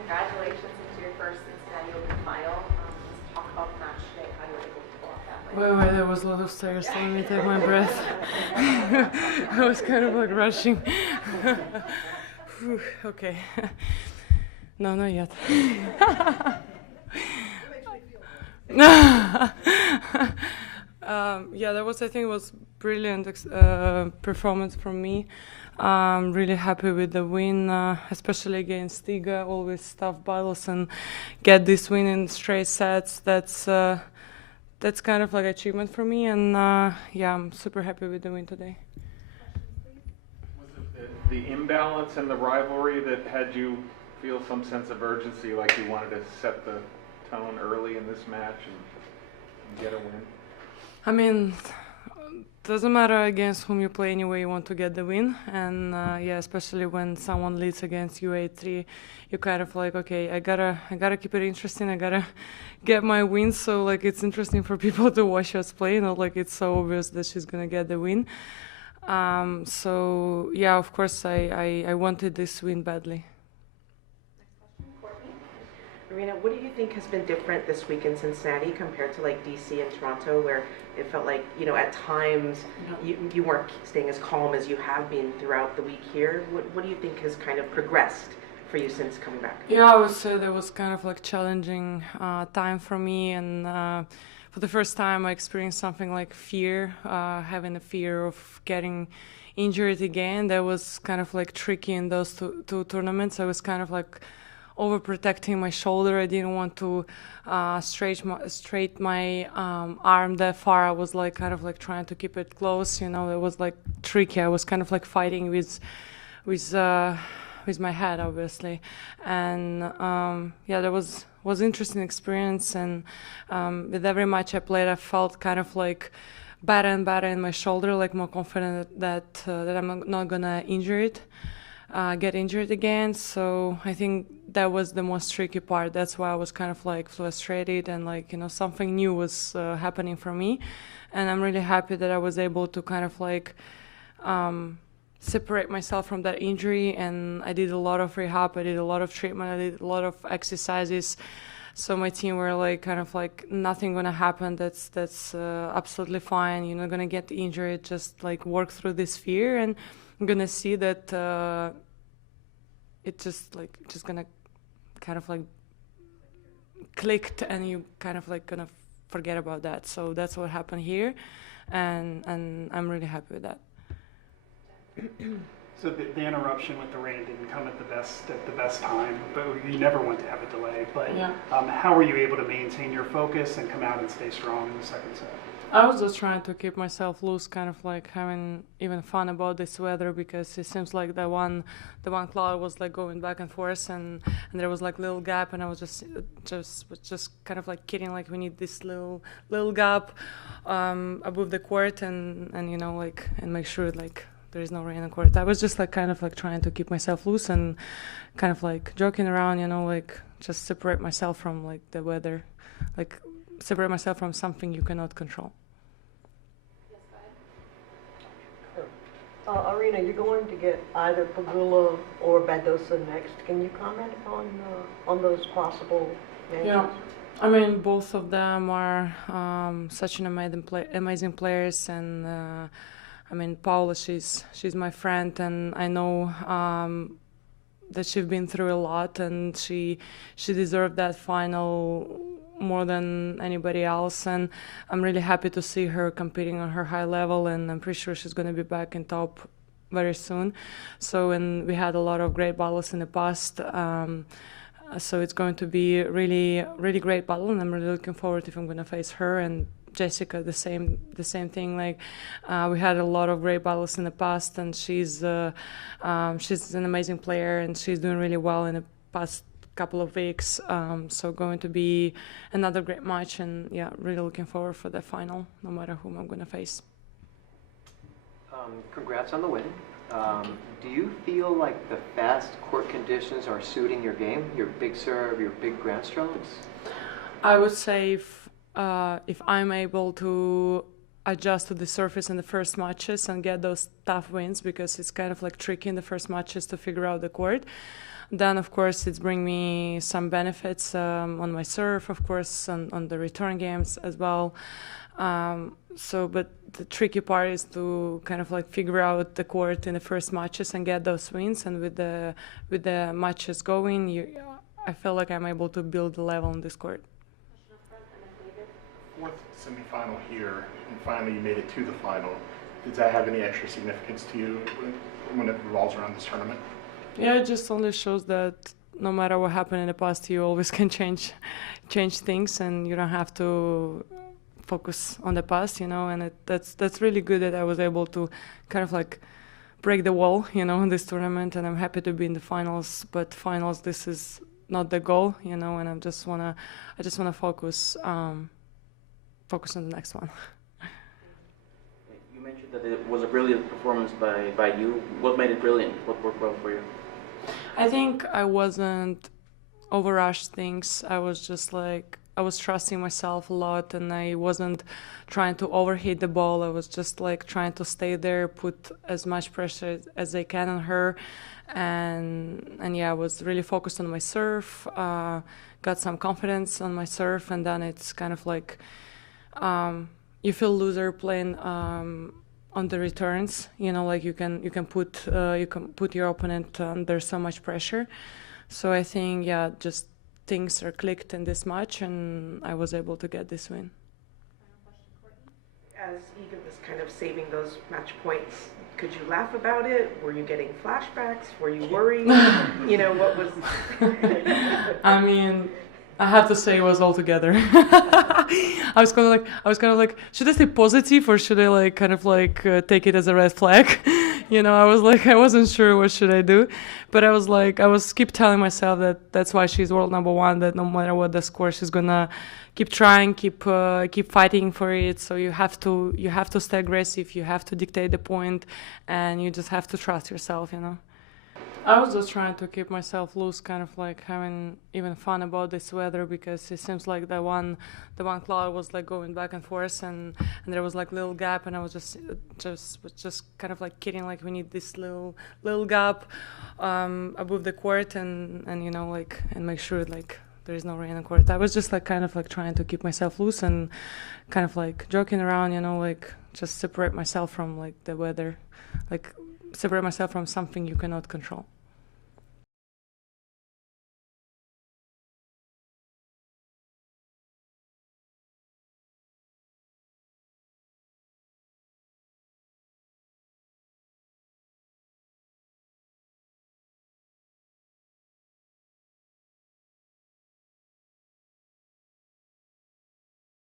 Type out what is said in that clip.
congratulations into your first Cincinnati Open final. Let's talk about the match today, how you were able to pull off that win. Wait, there was a lot of stairs, so let me take my breath. I was kind of like rushing. Whew, okay. No, not yet. Yeah, that was, I think, it was brilliant performance from me. I'm really happy with the win, especially against Stiga. Always tough battles and get this win in straight sets. That's kind of like achievement for me, and yeah, I'm super happy with the win today. Was it the imbalance and the rivalry that had you feel some sense of urgency, like you wanted to set the tone early in this match and get a win? I mean, doesn't matter against whom you play anyway, you want to get the win. And yeah, especially when someone leads against you 8-3, you kind of like, okay, I gotta keep it interesting, I gotta get my win, so like it's interesting for people to watch us play, not like it's so obvious that she's gonna get the win. So yeah, of course I wanted this win badly. Aryna, what do you think has been different this week in Cincinnati compared to like DC and Toronto, where it felt like, you know, at times you weren't staying as calm as you have been throughout the week here? What do you think has kind of progressed for you since coming back? Yeah, I would say there was kind of like challenging time for me, and for the first time I experienced something like fear, having a fear of getting injured again. That was kind of like tricky in those two tournaments. I was kind of like overprotecting my shoulder. I didn't want to straight my arm that far. I was like kind of like trying to keep it close. You know, it was like tricky. I was kind of like fighting with my head, obviously. And yeah, that was interesting experience. And with every match I played, I felt kind of like better and better in my shoulder, like more confident that I'm not gonna get injured again. So I think that was the most tricky part. That's why I was kind of like frustrated, and like, you know, something new was happening for me. And I'm really happy that I was able to kind of like separate myself from that injury. And I did a lot of rehab, I did a lot of treatment, I did a lot of exercises. So my team were like kind of like, nothing gonna happen, that's absolutely fine, you're not gonna get injured, just like work through this fear, and I'm gonna see that it just gonna kind of like clicked, and you kind of like gonna forget about that. So that's what happened here, and I'm really happy with that. So the interruption with the rain didn't come at the best time, but you never want to have a delay. But yeah. How were you able to maintain your focus and come out and stay strong in the second set? I was just trying to keep myself loose, kind of like having even fun about this weather, because it seems like the one cloud was like going back and forth, and there was like little gap, and I was just kind of like kidding, like we need this little gap above the court, and you know, like, and make sure like there is no rain on court. I was just like kind of like trying to keep myself loose and kind of like joking around, you know, like just separate myself from like the weather, like separate myself from something you cannot control. Aryna, you're going to get either Pegula or Badosa next. Can you comment on those possible matches? Yeah, I mean, both of them are such an amazing players, and I mean, Paula, she's my friend, and I know that she's been through a lot, and she deserved that final more than anybody else, and I'm really happy to see her competing on her high level, and I'm pretty sure she's going to be back in top very soon. So, and we had a lot of great battles in the past, so it's going to be really, really great battle, and I'm really looking forward if I'm going to face her and Jessica, the same thing. Like we had a lot of great battles in the past, and she's an amazing player, and she's doing really well in the past couple of weeks. So going to be another great match, and yeah, really looking forward for the final, no matter whom I'm going to face. Congrats on the win. Do you feel like the fast court conditions are suiting your game, your big serve, your big grand strokes? I would say if I'm able to adjust to the surface in the first matches and get those tough wins, because it's kind of like tricky in the first matches to figure out the court, then of course it's bring me some benefits on my serve, of course, on the return games as well. But the tricky part is to kind of like figure out the court in the first matches and get those wins. And with the matches going, I feel like I'm able to build the level on this court. Fourth semifinal here, and finally you made it to the final. Does that have any extra significance to you when it revolves around this tournament? Yeah, it just only shows that no matter what happened in the past, you always can change things, and you don't have to focus on the past, and that's really good that I was able to kind of like break the wall, in this tournament, and I'm happy to be in the finals, but finals, this is not the goal, and I just wanna focus on the next one. You mentioned that it was a brilliant performance by you. What made it brilliant? What worked well for you? I think I wasn't overrushed things. I was trusting myself a lot, and I wasn't trying to overhit the ball. I was just like trying to stay there, put as much pressure as I can on her, and yeah, I was really focused on my serve. Got some confidence on my serve, and then it's kind of like you feel loser playing on the returns. Like you can put your opponent under so much pressure. So I think just things are clicked in this match, and I was able to get this win. As Egan was kind of saving those match points, could you laugh about it? Were you getting flashbacks? Were you worried? What was... I mean, I have to say it was all together. I was kind of like, should I stay positive or should I take it as a red flag? I wasn't sure what should I do, but I was keep telling myself that that's why she's world #1. That no matter what the score, she's gonna keep trying, keep fighting for it. So you have to stay aggressive. You have to dictate the point, and you just have to trust yourself. I was just trying to keep myself loose, kind of like having even fun about this weather, because it seems like the one cloud was like going back and forth, and there was like little gap, and I was just kind of like kidding, like we need this little gap above the court, and and make sure like there is no rain on court. I was just like kind of like trying to keep myself loose and kind of like joking around, like just separate myself from like the weather, like separate myself from something you cannot control.